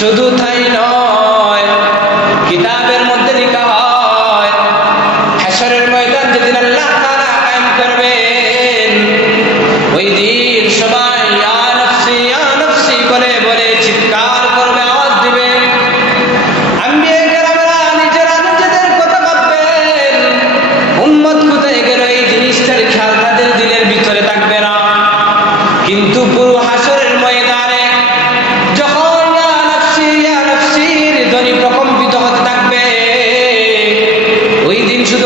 শুধু তাই যদি